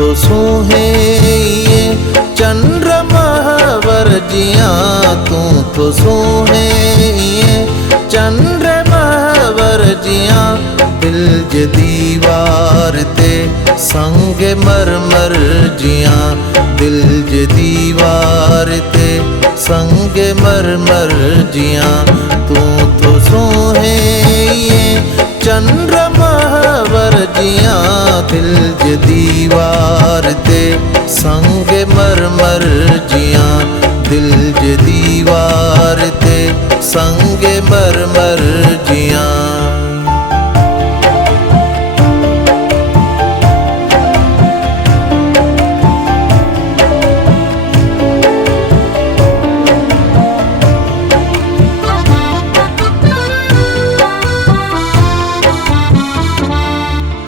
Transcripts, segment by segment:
थो सूहे चंद्रमा वरजिया तू थो सूहे चंद्रमा वरजिया दिल जे दीवार ते संग मरमर जिया दिल जे दीवार ते संग मरमर जिया तू तो सोहे चंद्रमा वरजिया दिल जे दीवार ते संग मरमर जिया दिल जे दीवार ते संग मरमर जिया।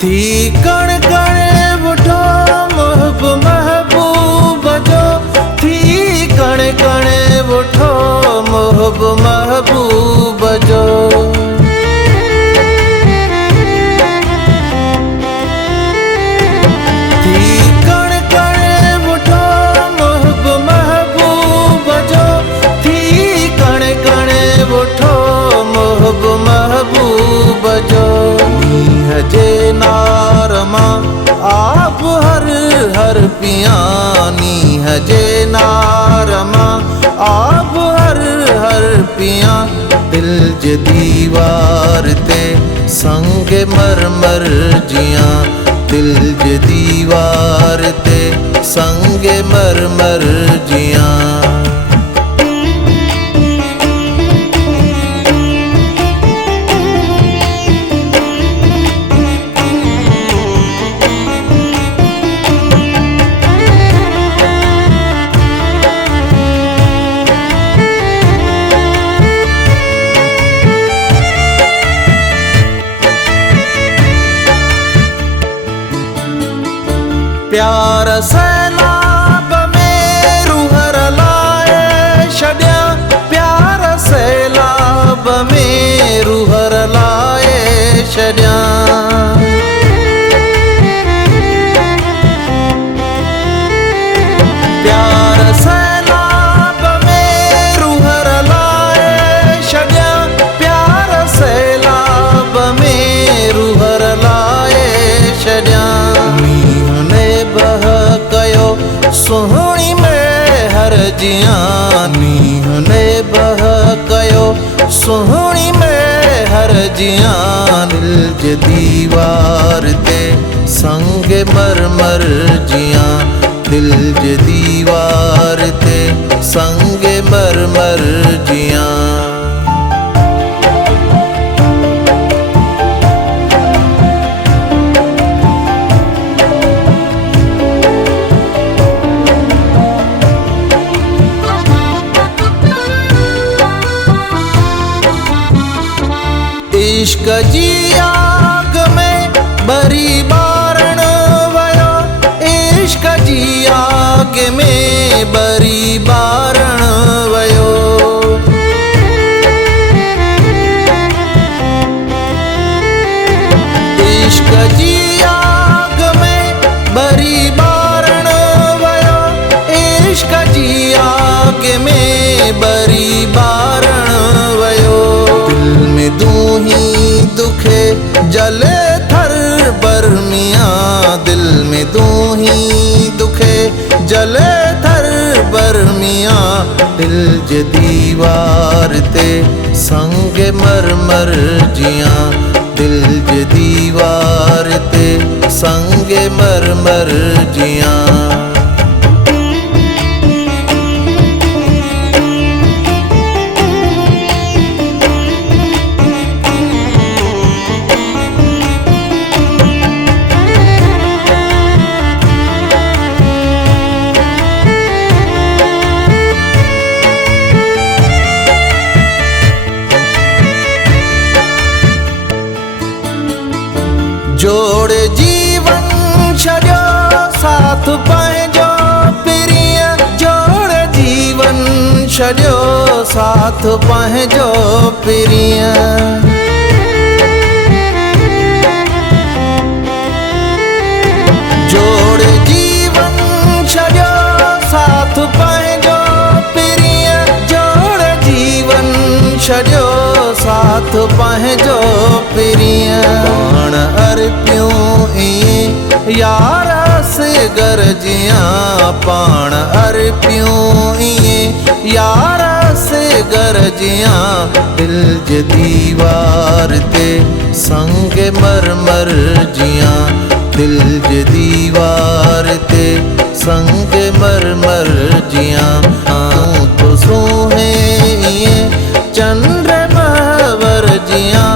थी कण कण वठो महब महबूब जो थी कण कण वठो महब महबूब जो थी कण कण वठो महब महबूब जो थी कण कण वठो महब महबूब जो जे नारमा आप हर हर पियानी हजे नारमा आप हर हर पिया दिल जे दीवार ते संग मरमर जिया दिल जे दीवार ते संग मरमर जिया। प्यार सैलाब में रूह रलाए छॾिया प्यार सैलाब में रूह रलाए छॾिया प्यार सैलाब में रूह रलाए छॾिया प्यार सैलाब में रूह रलाए छॾिया सोहणी में हर जिया नीह ने बह कयो सोहणी में हर जिया दिल जे दीवार ते संग मरमर जिया दिल जे दीवार ते संग मरमर जिया। इश्क जी आग में बरी बारण वयो इश्क जी आग में बरी बारण वयो इश्क जी आग में बरी बारण वयो इश्क जी आग में बरी बारण वयो दिल में दूही दुखे जले थर बरमिया दिल में दूही दुखे जले थर बरमिया दिल जे दीवार ते संग मरमर जिया दिल जे दीवार ते संग मरमर जिया। जोड़ जीवन छॾियो साथ पंहिंजो प्रिय जोड़ जीवन छॾियो साथ पंहिंजो प्रिय जोड़ जी साथ पंहिंजो पिरिया पाण अर्पियूं इएं यार से गरजियां पाण अर्पियूं इएं यार से गरजियां दिल जे दीवार ते संग मरमर जियां दिल जे दीवार ते संग मरमर जियां तूं तो सूहे चंद्रमा जियां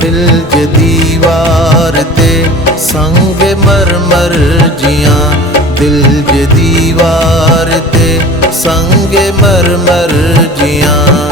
दिल जे दीवार ते संग मरमर जियां दिल जे दीवार ते संग मरमर जियां।